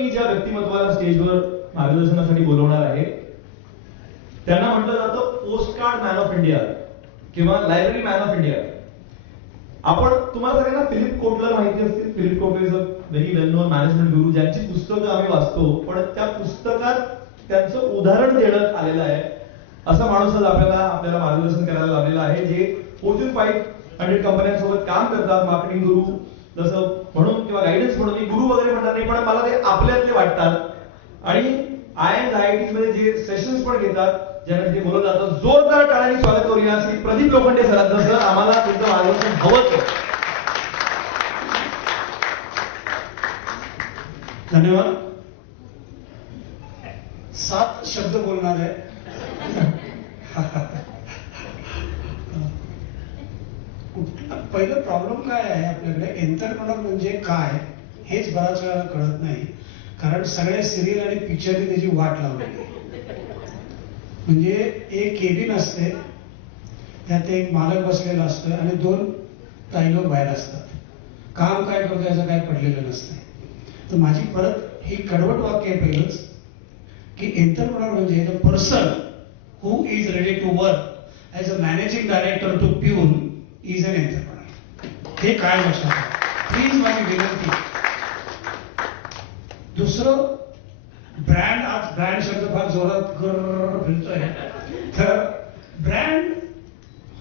मी ज्या व्यक्तिमत्वाला स्टेजवर मार्गदर्शनासाठी बोलवणार आहे त्यांना म्हटलं जातं पोस्टकार्ड मॅन ऑफ इंडिया किंवा लायब्ररी मॅन ऑफ इंडिया. आपण तुम्हाला सगळ्यांना फिलिप कोटलर माहिती असतील. Philip Kotler is a very well known management guru, ज्यांची पुस्तकं आम्ही वाचतो, पण त्या पुस्तकात त्यांचं उदाहरण देण्यात आलेलं आहे. असा माणूस आपल्याला मार्गदर्शन करायला लाभलेला आहे, जे फॉर्च्यून 500 कंपन्यांसोबत काम करतात. मार्केटिंग गुरु जसं म्हणून किंवा गायडन्स म्हणून, मी गुरु वगैरे म्हणणार नाही, पण मला ते आपल्यातले वाटतात. आणि IIMs मध्ये जे सेशन्स पण घेतात, ज्यांना ते बोलत जातं. जोरदार टाळ्यांनी स्वागत करूया श्री प्रदीप लोखंडे सरांचं. सर, आम्हाला त्यांचं मार्गदर्शन हवंच आहे. धन्यवाद. 7 शब्द बोलणार आहे. पहिलं प्रॉब्लेम काय आहे आपल्याकडे, एंटरप्रेन्योर म्हणजे काय हेच बराच वेळा कळत नाही. कारण सगळ्या सिरियल आणि पिक्चरने त्याची वाट लावली. म्हणजे एक केबिन असते, त्यात एक मालक बसलेला असतो आणि 2 ताईलोक बाहेर असतात. काम काय करतो याचं काय पडलेलं नसतं. तर माझी परत ही कडवट वाक्य आहे पहिलंच, की एंटरप्रेन्योर म्हणजे the person who is ready to work as a managing director to peon is an entrepreneur. हे काय लक्षात आहे, प्लीज माझी विनंती. दुसरं, ब्रँड. आज ब्रँड शब्द फार जोरात फिरतोय. तर ब्रँड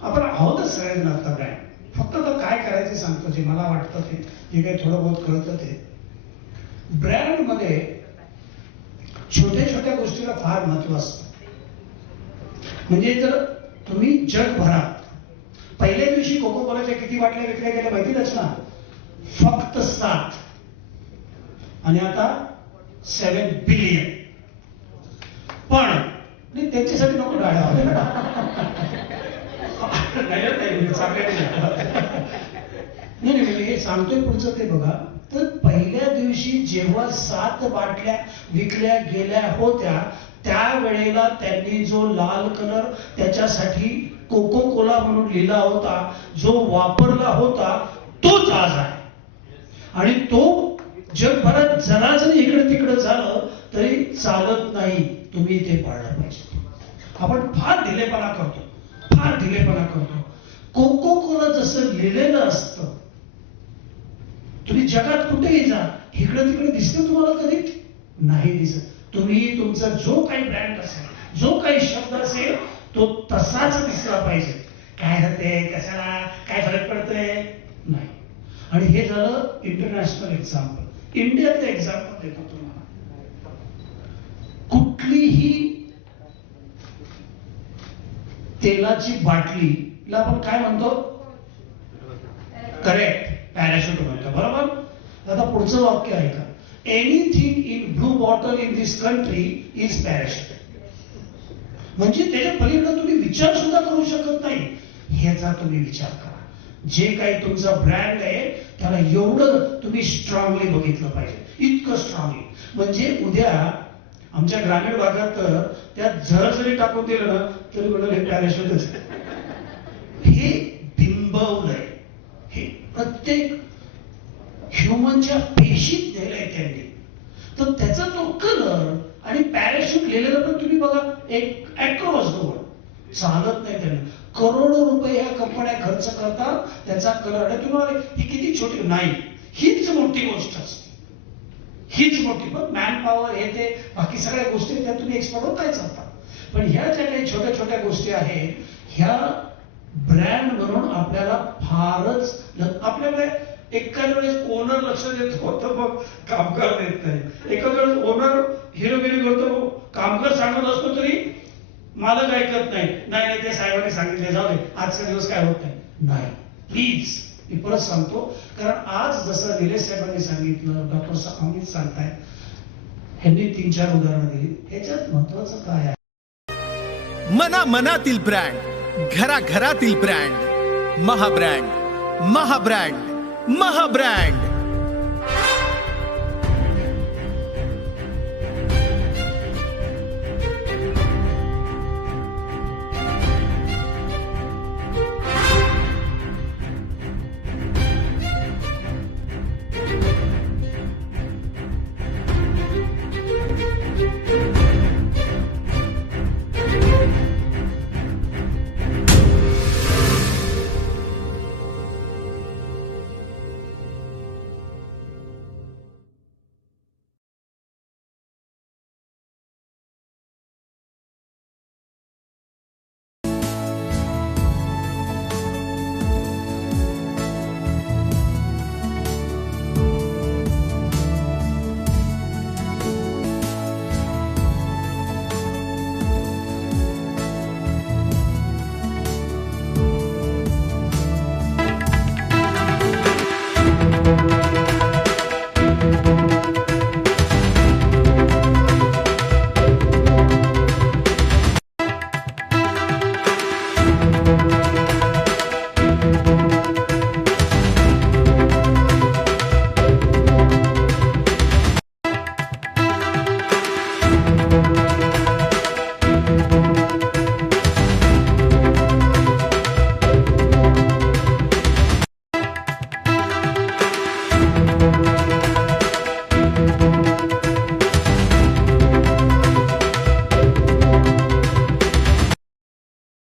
आपण आहोतच सगळेजण आता ब्रँड. फक्त तर काय करायचं सांगतो, जे मला वाटतं ते, जे काही थोडं बहुत कळतं ते. ब्रँड मध्ये छोट्या छोट्या गोष्टीला फार महत्व असतं. म्हणजे जर तुम्ही जगभरात पहिल्या दिवशी कोको कोलाच्या किती बाटल्या विकल्या गेल्या माहितीच ना, फक्त 7. आणि आता 7 बिलियन. पण त्यांच्यासाठी नको डाळ्या. नाही, हे सांगतोय पुढचं ते बघा. तर पहिल्या दिवशी जेव्हा 7 बाटल्या विकल्या गेल्या होत्या, त्यावेळेला त्यांनी जो लाल कलर त्याच्यासाठी कोको कोला म्हणून लिहिला होता, जो वापरला होता, तोच आज आहे. आणि तो जगभरात जरा जरी इकडे तिकडे झालं तरी चालत नाही. तुम्ही ते पाळलं पाहिजे. आपण फार ढिलेपणा करतो. कोको कोला जसं लिहिलेलं असतं, तुम्ही जगात कुठेही जा, इकडे तिकडे दिसतं तुम्हाला कधी नाही दिसत. तुम्ही तुमचा जो काही ब्रँड असेल, जो काही शब्द असेल, तो तसाच दिसला पाहिजे. काय होते, कशाला काय फरक पडतोय नाही. आणि हे झालं इंटरनॅशनल एक्झाम्पल. इंडियातलं एक्झाम्पल देतो तुम्हाला. कुठलीही तेलाची बाटलीला आपण काय म्हणतो, करेक्ट, पॅराशूट म्हणतो, बरोबर. आता पुढचं वाक्य आहे का, anything in blue bottle in this country is parachute. म्हणजे त्याच्या पलीकडे तुम्ही विचार सुद्धा करू शकत नाही. ह्याचा तुम्ही विचार करा. जे काही तुमचा ब्रँड आहे त्याला एवढं तुम्ही स्ट्रॉंगली बघितलं पाहिजे, इतकं स्ट्रॉंगली. म्हणजे उद्या आमच्या ग्रामीण भागात तर त्यात जर जरी टाकून दिलं ना तरी म्हणाल हे पॅराशूटच. हे बिंबवलंय, हे प्रत्येक ह्युमनच्या पेशीत दिलंय त्यांनी. तर त्याचा तो कलर आणि पॅराशूट लिहिलेलं पण तुम्ही बघा, एक अक्रॉस द वर्ल्ड चालत नाही. त्यांना करोडो रुपये ह्या कंपन्या खर्च करतात त्याचा कलर. तुम्हाला ही किती छोटी नाही, हीच मोठी गोष्ट असते, हीच मोठी. पण मॅन पॉवर हे ते बाकी सगळ्या गोष्टी त्या तुम्ही एक्सपर्ट होताय चालता. पण ह्या ज्या काही छोट्या छोट्या गोष्टी आहेत, ह्या ब्रँड म्हणून आपल्याला फारच. आपल्याकडे एखाद्या वेळेस ओनर लक्ष देत होतं, मग कामगार देत नाही. एखाद्या वेळेस ओनर हिरोगिरी करतो, कामगार सांगत असतो तरी मालक ऐकत नाही. नाही ते साहेबांनी सांगितले, जाऊ दे, आजचा दिवस काय होत नाही. प्लीज, मी परत सांगतो, कारण आज जसं निलेश साहेबांनी सांगितलं, डॉक्टर अमित सांगतायत, ह्यांनी 3-4 उदाहरणं दिली. ह्याच्यात महत्वाचं काय आहे, मनातील ब्रँड, घराघरातील ब्रँड, महाब्रँड.